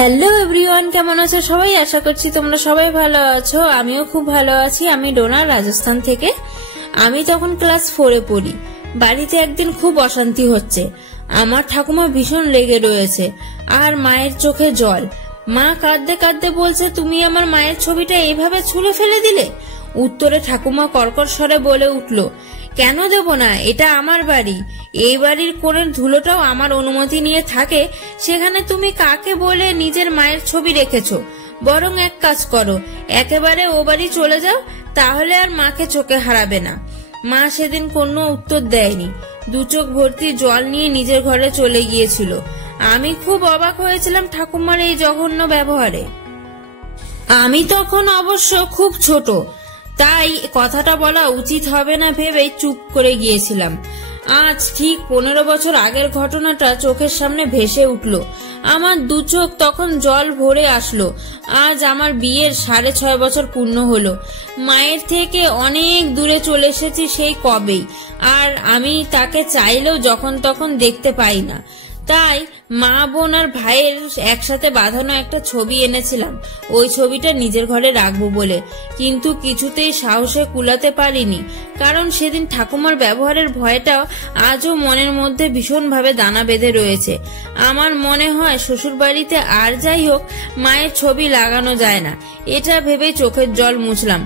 Hello everyone, কেমন আছো সবাই? আশা করছি তোমরা সবাই ভালো আছো। আমিও খুব ভালো আছি। আমি ডোনা, রাজস্থান থেকে। আমি তখন ক্লাস 4-এ পড়ি। বাড়িতে একদিন খুব অশান্তি হচ্ছে। আমার ঠাকুমা ভীষণ রেগে রয়েছে আর মায়ের চোখে জল। মা কাঁদতে কাঁদতে বলছে, তুমি আমার মায়ের ছবিটা এইভাবে ছুঁড়ে ফেলে দিলে। উত্তরে ঠাকুমা কর্কশ স্বরে বলে উঠল, কেন দেব না? এটা আমার বাড়ি। এই বাড়ির কোণের ধুলোটাও আমার অনুমতি নিয়ে থাকে। সেখানে তুমি কাকে বলে নিজের মায়ের ছবি রেখেছো? বরং এক কাজ করো, একেবারে ও বাড়ি চলে যাও, তাহলে আর মাকে চোখে হারাবে না। মা সেদিন কোনো উত্তর দেয়নি। দু চোখ ভর্তি জল নিয়ে নিজের ঘরে চলে গিয়েছিল। আমি খুব অবাক হয়েছিলাম ঠাকুমার এই জঘন্য ব্যবহারে। আমি তখন অবশ্য খুব ছোট, তাই কথাটা বলা উচিত হবে না ভেবেই চুপ করে গিয়েছিলাম। আজ ঠিক 15 বছর আগের ঘটনাটা চোখের সামনে ভেসে উঠল। আমার দু চোখ তখন জল ভরে আসলো। আজ আমার বিয়ের 6.5 বছর পূর্ণ হলো। মায়ের থেকে অনেক দূরে চলে এসেছি সেই কবেই, আর আমি তাকে চাইলেও যখন তখন দেখতে পাই না। তাই মা, বোন আর ভাইয়ের একসাথে বাঁধানো একটা ছবি এনেছিলাম, ওই ছবিটা নিজের ঘরে রাখবো বলে। কিন্তু কিছুতেই সাহসে কুলাতে পারিনি, কারণ সেদিন ঠাকুমার ব্যবহারের ভয়টাও আজও মনের মধ্যে ভীষণভাবে দানা বেঁধে রয়েছে। আমার মনে হয় শ্বশুর বাড়িতে আর যাই হোক, মায়ের ছবি লাগানো যায় না, এটা ভেবে চোখের জল মুছলাম।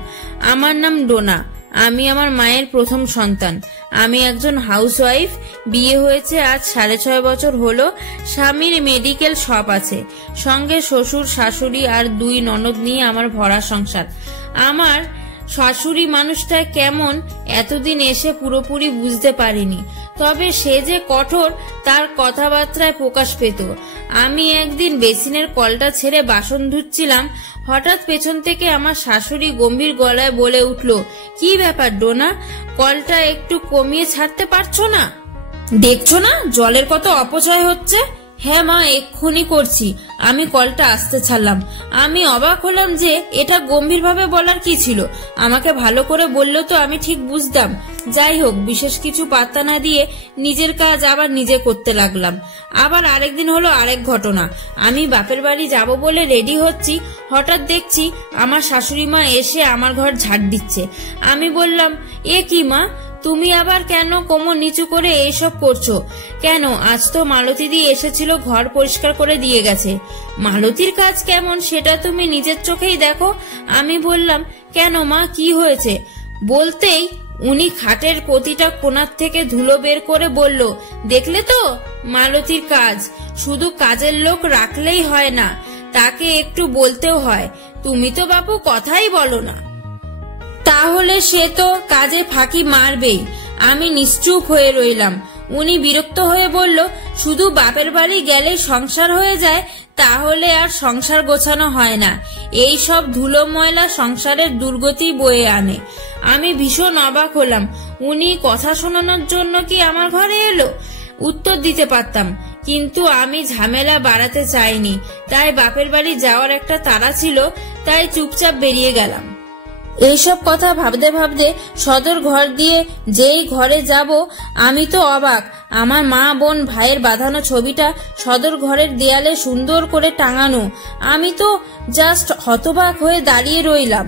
আমার নাম ডোনা। আমি আমার মায়ের প্রথম সন্তান। আমি একজন হাউসওয়াইফ। বিয়ে হয়েছে আজ 6.5 বছর হলো। স্বামীর মেডিকেল শপ আছে, সঙ্গে শ্বশুর, শাশুড়ি আর 2 ননদ নিয়ে আমার ভরা সংসার। আমার শাশুড়ি মানুষটা কেমন এতদিন এসে পুরোপুরি বুঝতে পারিনি, তবে সে যে কঠোর তার কথাবার্তায় প্রকাশ পেত। আমি একদিন বেসিনের কলটা ছেড়ে বাসন ধুচ্ছিলাম, হঠাৎ পেছন থেকে আমার শাশুড়ি গম্ভীর গলায় বলে উঠল, কি ব্যাপার ডোনা, কলটা একটু কমিয়ে ছাড়তে পারছো না? দেখছো না জলের কত অপচয় হচ্ছে? হ্যাঁ মা, এক্ষুনি করছি। আমি কলটা আসতে ছাড়লাম। আমি অবাক হলাম যে এটা গম্ভীরভাবে বলার কি ছিল। আমাকে ভালো করে বললো তো আমি ঠিক বুঝতাম। যাই হোক, বিশেষ কিছু পাত্তা না দিয়ে নিজের কাজ আবার নিজে করতে লাগলাম। আবার আরেকদিন হলো আরেক ঘটনা। আমি বাপের বাড়ি যাব বলে রেডি হচ্ছি, হঠাৎ দেখছি আমার শাশুড়ি মা এসে আমার ঘর ঝাড় দিচ্ছে। আমি বললাম, এ কি মা, তুমি আবার কেন কোমর নিচু করে এইসব করছো? কেন, আজ তো মালতী দি এসেছিল, ঘর পরিষ্কার করে দিয়ে গেছে। মালতীর কাজ কেমন সেটা তুমি নিজের চোখেই দেখো। আমি বললাম, কেন মা, কি হয়েছে? বলতেই উনি খাটের প্রতিটা কোণার থেকে ধুলো বের করে বলল, দেখলে তো মালতীর কাজ। শুধু কাজের লোক রাখলেই হয় না, তাকে একটু বলতেও হয়। তুমি তো বাপু কথাই বলো না, তাহলে সে তো কাজে ফাঁকি মারবেই। আমি নিশ্চুপ হয়ে রইলাম। উনি বিরক্ত হয়ে বলল, শুধু বাপের বাড়ি গেলে সংসার হয়ে যায়, তাহলে আর সংসার গোছানো হয় না। এই সব ধুলো ময়লা সংসারের দুর্গতি বয়ে আনে। আমি ভীষণ অবাক হলাম। উনি কথা শোনানোর জন্য কি আমার ঘরে এলো? উত্তর দিতে পারতাম, কিন্তু আমি ঝামেলা বাড়াতে চাইনি। তাই বাপের বাড়ি যাওয়ার একটা তাড়া ছিল, তাই চুপচাপ বেরিয়ে গেলাম। এইসব কথা ভাবতে ভাবতে সদর ঘর দিয়ে যেই ঘরে যাব, আমি তো অবাক। আমার মা, বোন, ভাইয়ের বাঁধানো ছবিটা সদর ঘরের দেয়ালে সুন্দর করে টাঙানো। আমি তো জাস্ট হতবাক হয়ে দাঁড়িয়ে রইলাম।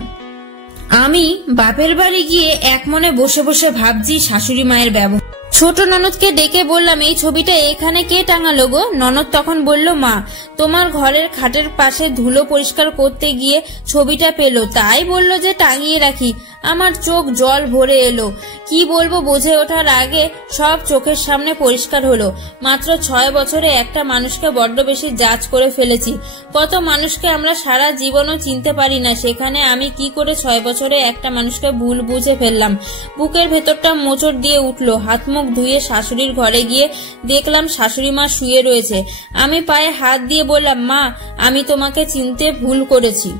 আমি বাপের বাড়ি গিয়ে এক মনে বসে বসে ভাবছি শাশুড়ি মায়ের ব্যবহার। ছোট ননদকে ডেকে বললাম, এই ছবিটা এখানে কে টাঙালো গো? ননদ তখন বলল, মা তোমার ঘরের খাটের পাশে ধুলো পরিষ্কার করতে গিয়ে ছবিটা পেলো, তাই বলল যে টাঙিয়ে রাখি। আমার চোখ জল ভরে এলো। কি বলবো বুঝে ওঠার আগে সব চোখের সামনে পরিষ্কার হলো। মাত্র 6 বছরে একটা মানুষকে বড্ড বেশি জাজ করে ফেলেছি। কত মানুষকে আমরা সারা জীবনও চিনতে পারি না, সেখানে আমি কি করে 6 বছরে একটা মানুষকে ভুল বুঝে ফেললাম। বুকের ভেতরটা মোচড় দিয়ে উঠলো। হাত মুখ ধুয়ে শাশুড়ির ঘরে গিয়ে দেখলাম শাশুড়ি মা শুয়ে রয়েছে। আমি পায়ে হাত দিয়ে বললাম, মা আমি তোমাকে চিনতে ভুল করেছি।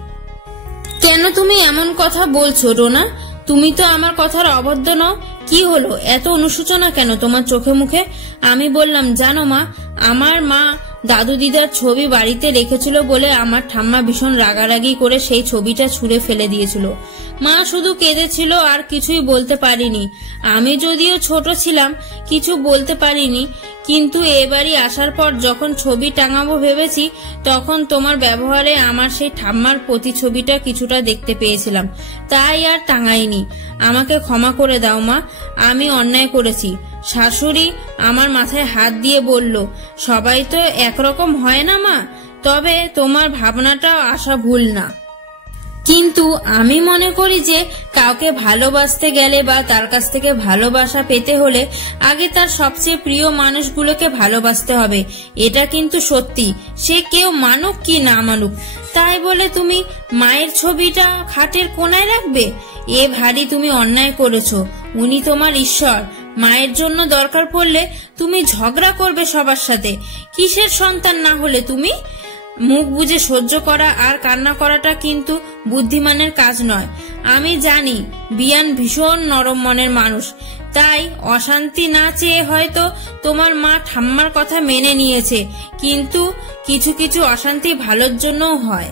কেন তুমি এমন কথা বলছো ডোনা? তুমি তো আমার কথার অবাধ্য নও। কি হলো, এত অনুশোচনা কেন তোমার চোখে মুখে? আমি বললাম, জানো মা, আমার মা দাদু দিদার ছবি বাড়িতে রেখেছিল বলে আমার ঠাম্মা ভীষণ রাগারাগি করে সেই ছবিটা ছুঁড়ে ফেলে দিয়েছিল। মা শুধু কেঁদেছিল, আর কিছুই বলতে পারিনি। আমি যদিও ছোট ছিলাম, কিছু বলতে পারিনি, কিন্তু এ বাড়ি আসার পর যখন ছবি টাঙাবো ভেবেছি, তখন তোমার ব্যবহারে আমার সেই ঠাম্মার প্রতিছবিটা কিছুটা দেখতে পেয়েছিলাম, তাই আর টাঙাইনি। আমাকে ক্ষমা করে দাও মা, আমি অন্যায় করেছি। শাশুড়ি আমার মাথায় হাত দিয়ে বলল, সবাই তো একরকম হয় না মা, তবে তোমার ভাবনাটাও আসা ভুল না। কিন্তু আমি মনে করি যে কাউকে ভালোবাসতে গেলে বা তার কাছ থেকে ভালোবাসা পেতে হলে আগে তার সবচেয়ে প্রিয় মানুষগুলোকে ভালোবাসতে হবে। এটা কিন্তু সত্যি, সে কেউ মানুক কি না মানুক। তাই বলে তুমি মায়ের ছবিটা খাটের কোনায় রাখবে? এ ভারী তুমি অন্যায় করেছো। উনি তোমার ঈশ্বর। মায়ের জন্য দরকার পড়লে তুমি ঝগড়া করবে সবার সাথে। কিসের সন্তান না হলে তুমি? মুখ বুজে সহ্য করা আর কান্না করাটা কিন্তু বুদ্ধিমানের কাজ নয়। আমি জানি বিয়ান ভীষণ নরম মনের মানুষ, তাই অশান্তি না চেয়ে হয়তো তোমার মা ঠাম্মার কথা মেনে নিয়েছে, কিন্তু কিছু কিছু অশান্তি ভালোর জন্যও হয়।